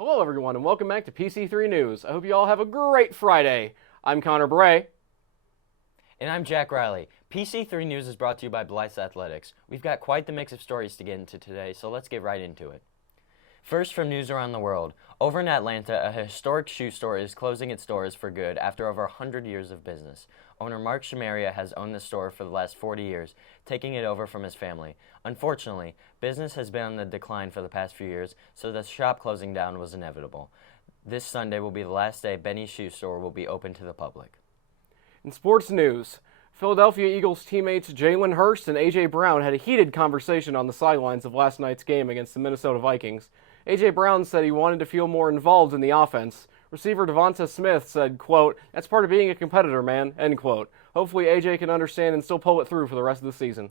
Hello everyone and welcome back to PC3 News. I hope you all have a great Friday. I'm Connor Bray. And I'm Jack Riley. PC3 News is brought to you by Blythe's Athletics. We've got quite the mix of stories to get into today, so let's get right into it. First, from news around the world. Over in Atlanta, a historic shoe store is closing its doors for good after over 100 years of business. Owner Mark Shamaria has owned the store for the last 40 years, taking it over from his family. Unfortunately, business has been on the decline for the past few years, so the shop closing down was inevitable. This Sunday will be the last day Benny's shoe store will be open to the public. In sports news, Philadelphia Eagles teammates Jalen Hurst and A.J. Brown had a heated conversation on the sidelines of last night's game against the Minnesota Vikings. A.J. Brown said he wanted to feel more involved in the offense. Receiver Devonta Smith said, quote, "That's part of being a competitor, man," end quote. Hopefully A.J. can understand and still pull it through for the rest of the season.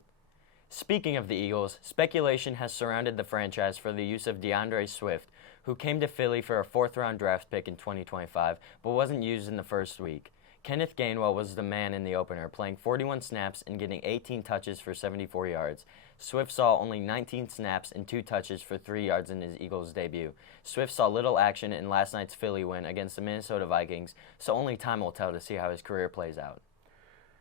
Speaking of the Eagles, speculation has surrounded the franchise for the use of DeAndre Swift, who came to Philly for a fourth-round draft pick in 2025, but wasn't used in the first week. Kenneth Gainwell was the man in the opener, playing 41 snaps and getting 18 touches for 74 yards. Swift saw only 19 snaps and 2 touches for 3 yards in his Eagles debut. Swift saw little action in last night's Philly win against the Minnesota Vikings, so only time will tell to see how his career plays out.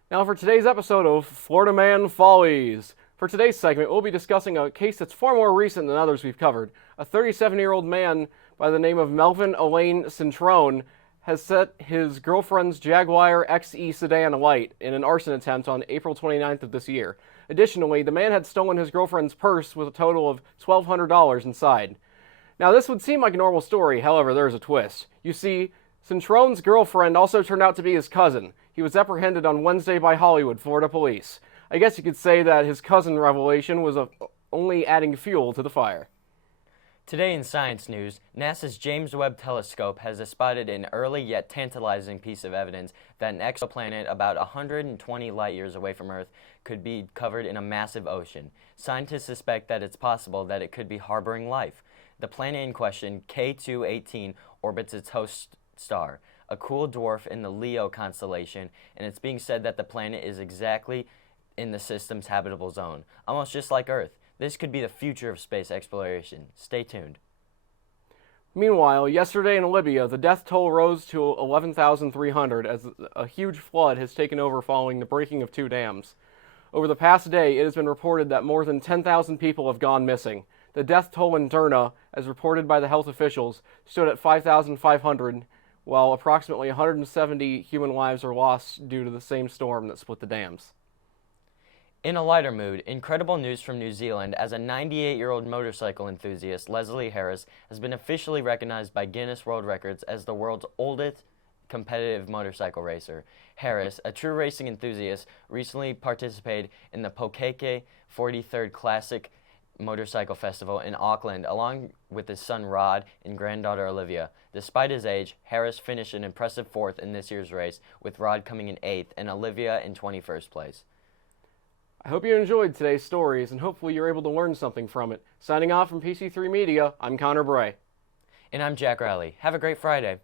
Now for today's episode of Florida Man Follies. For today's segment, we'll be discussing a case that's far more recent than others we've covered. A 37-year-old man by the name of Melvin Elaine Centrone has set his girlfriend's Jaguar XE sedan alight in an arson attempt on April 29th of this year. Additionally, the man had stolen his girlfriend's purse with a total of $1,200 inside. Now, this would seem like a normal story, however, there's a twist. You see, Centrone's girlfriend also turned out to be his cousin. He was apprehended on Wednesday by Hollywood, Florida police. I guess you could say that his cousin revelation was only adding fuel to the fire. Today in science news, NASA's James Webb Telescope has spotted an early yet tantalizing piece of evidence that an exoplanet about 120 light years away from Earth could be covered in a massive ocean. Scientists suspect that it's possible that it could be harboring life. The planet in question, K2-18, orbits its host star, a cool dwarf in the Leo constellation, and it's being said that the planet is exactly in the system's habitable zone, almost just like Earth. This could be the future of space exploration. Stay tuned. Meanwhile, yesterday in Libya, the death toll rose to 11,300 as a huge flood has taken over following the breaking of 2 dams. Over the past day, it has been reported that more than 10,000 people have gone missing. The death toll in Derna, as reported by the health officials, stood at 5,500, while approximately 170 human lives are lost due to the same storm that split the dams. In a lighter mood, incredible news from New Zealand as a 98-year-old motorcycle enthusiast, Leslie Harris, has been officially recognized by Guinness World Records as the world's oldest competitive motorcycle racer. Harris, a true racing enthusiast, recently participated in the Pokake 43rd Classic Motorcycle Festival in Auckland along with his son Rod and granddaughter Olivia. Despite his age, Harris finished an impressive 4th in this year's race, with Rod coming in 8th and Olivia in 21st place. I hope you enjoyed today's stories, and hopefully you're able to learn something from it. Signing off from PC3 Media, I'm Connor Bray. And I'm Jack Riley. Have a great Friday.